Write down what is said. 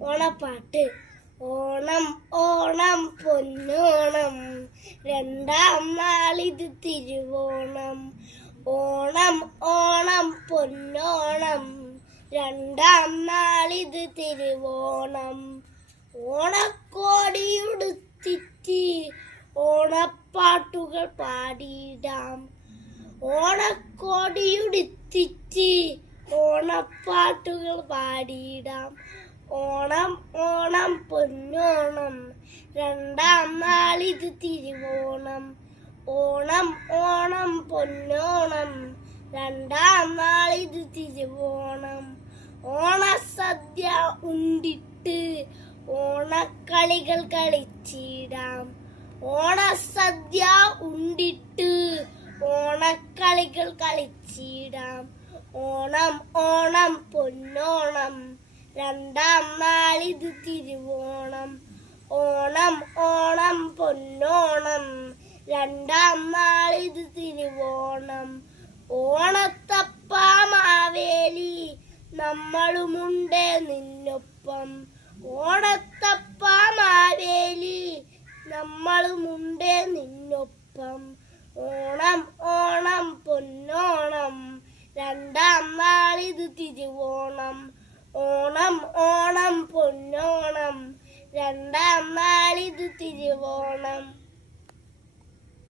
ഓണപ്പാട്ട്. ഓണം ഓണം പൊന്നോണം, രണ്ടാം നാളിത് തിരുവോണം. ഓണം ഓണം പൊന്നോണം, രണ്ടാം നാളിത് തിരുവോണം. ഓണക്കോടിയുടുത്തിട്ട് ഓണപ്പാട്ടുകൾ പാടിയിടാം. ഓണക്കോടിയുടുത്തിട്ട് ഓണപ്പാട്ടുകൾ പാടിയിടാം. ഓണം ഓണം പൊന്നോണം, രണ്ടാം നാളിത് തിരുവോണം. ഓണം ഓണം പൊന്നോണം, രണ്ടാം നാളിത് തിരുവോണം. ഓണസദ്യ ഉണ്ടിട്ട് ഓണക്കളികൾ കളിച്ചിടാം. ഓണസദ്യ ഉണ്ടിട്ട് ഓണക്കളികൾ കളിച്ചിടാം. ഓണം ഓണം പൊന്നോണം, രണ്ടാം നാളിത് തിരുവോണം. ഓണം ഓണം പൊന്നോണം, രണ്ടാം നാളിത് തിരുവോണം. ഓണത്തപ്പ മാവേലി നമ്മളുമുണ്ട് നിന്നൊപ്പം. ഓണത്തപ്പ മാവേലി നമ്മളുമുണ്ട് നിന്നൊപ്പം. ഓണം ഓണം പൊന്നോണം, രണ്ടാം നാളിത് തിരുവോണം. ഓണം ഓണം പൊന്നോണം, രണ്ടാം നാളിത് തിരുവോണം.